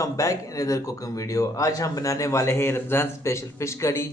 Welcome back in other cooking video. आज हम बनाने वाले हैं रमज़ान स्पेशल फिश करी।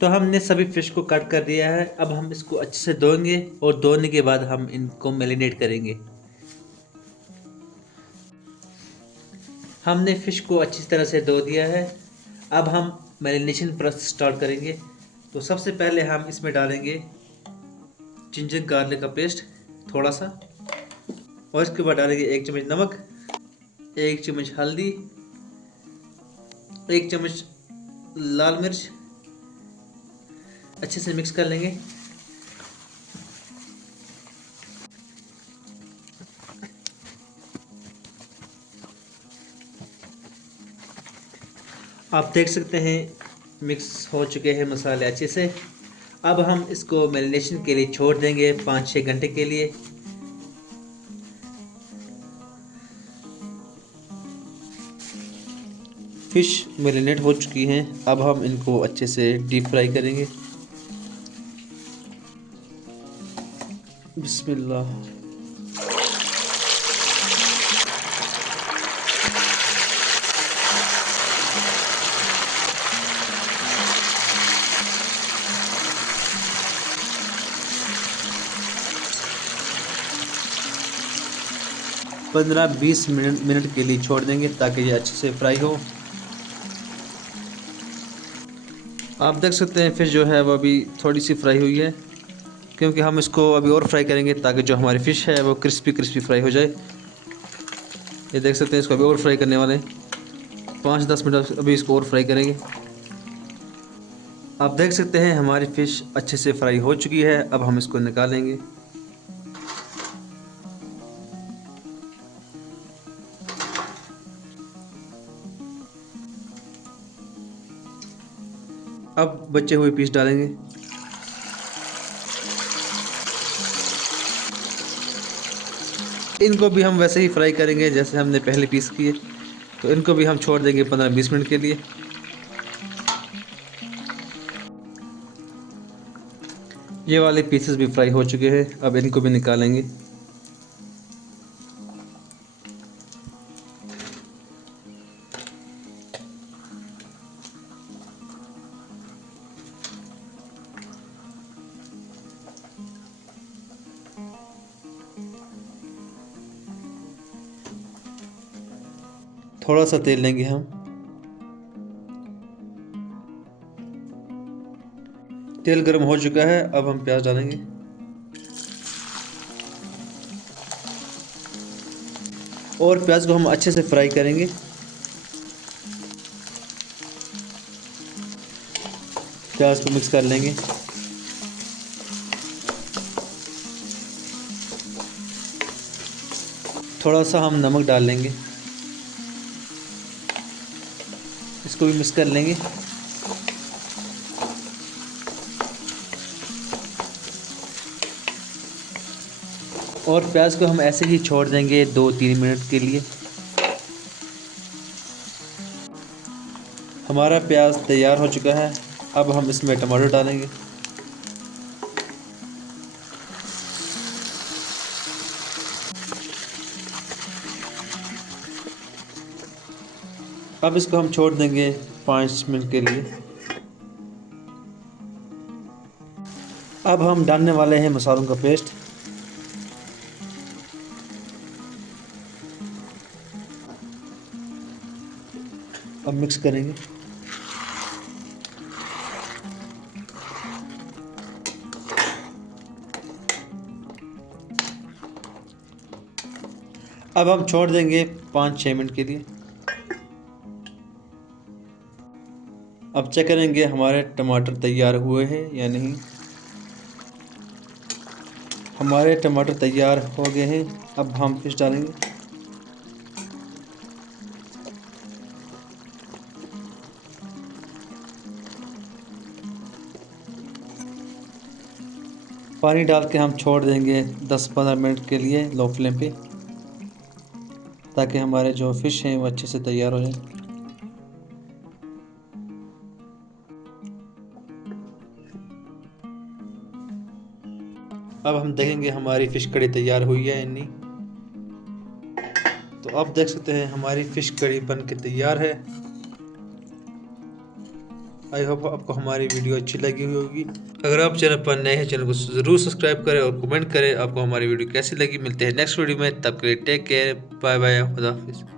तो हमने सभी फिश को कट कर दिया है। अब हम इसको अच्छे से धोएंगे और धोने के बाद हम इनको मैरिनेट करेंगे। हमने फिश को अच्छी तरह से धो दिया है। अब हम मैरिनेशन प्रोसेस स्टार्ट करेंगे। तो सबसे पहले हम इसमें डालेंगे जिंजर गार्लिक का पेस्ट थोड़ा सा, और इसके बाद डालेंगे 1 चम्मच नमक, 1 चम्मच हल्दी, 1 चम्मच लाल मिर्च। अच्छे से मिक्स कर लेंगे। आप देख सकते हैं मिक्स हो चुके हैं मसाले अच्छे से। अब हम इसको मैरिनेशन के लिए छोड़ देंगे 5-6 घंटे के लिए। फिश मैरिनेट हो चुकी हैं। अब हम इनको अच्छे से डीप फ्राई करेंगे। बिस्मिल्लाह। पंद्रह 20 मिनट के लिए छोड़ देंगे ताकि ये अच्छे से फ्राई हो। आप देख सकते हैं फिश जो है वो अभी थोड़ी सी फ्राई हुई है, क्योंकि हम इसको अभी और फ्राई करेंगे ताकि जो हमारी फ़िश है वो क्रिस्पी क्रिस्पी फ्राई हो जाए। ये देख सकते हैं, इसको अभी और फ्राई करने वाले हैं। 5-10 मिनट अभी इसको और फ्राई करेंगे। आप देख सकते हैं हमारी फ़िश अच्छे से फ्राई हो चुकी है। अब हम इसको निकालेंगे। अब बचे हुए पीस डालेंगे। इनको भी हम वैसे ही फ्राई करेंगे जैसे हमने पहले पीस किए। तो इनको भी हम छोड़ देंगे 15-20 मिनट के लिए। ये वाले पीसेस भी फ्राई हो चुके हैं। अब इनको भी निकालेंगे। थोड़ा सा तेल लेंगे हम। तेल गर्म हो चुका है। अब हम प्याज डालेंगे। और प्याज को हम अच्छे से फ्राई करेंगे। प्याज को मिक्स कर लेंगे। थोड़ा सा हम नमक डाल लेंगे। इसको भी मिक्स कर लेंगे। और प्याज को हम ऐसे ही छोड़ देंगे 2-3 मिनट के लिए। हमारा प्याज तैयार हो चुका है। अब हम इसमें टमाटर डालेंगे। अब इसको हम छोड़ देंगे 5 मिनट के लिए। अब हम डालने वाले हैं मसालों का पेस्ट। अब मिक्स करेंगे। अब हम छोड़ देंगे 5-6 मिनट के लिए। अब चेक करेंगे हमारे टमाटर तैयार हुए हैं या नहीं। हमारे टमाटर तैयार हो गए हैं। अब हम फिश डालेंगे। पानी डाल के हम छोड़ देंगे 10-15 मिनट के लिए लो फ्लेम पे, ताकि हमारे जो फिश हैं वो अच्छे से तैयार हो जाए। अब हम देखेंगे हमारी फ़िश कड़ी तैयार हुई है या नहीं। तो आप देख सकते हैं हमारी फ़िश कड़ी बन के तैयार है। आई होप आपको हमारी वीडियो अच्छी लगी हुई होगी। अगर आप चैनल पर नए हैं, चैनल को ज़रूर सब्सक्राइब करें और कमेंट करें आपको हमारी वीडियो कैसी लगी। मिलते हैं नेक्स्ट वीडियो में, तब के लिए टेक केयर, बाय बाय, खुदा हाफिज़।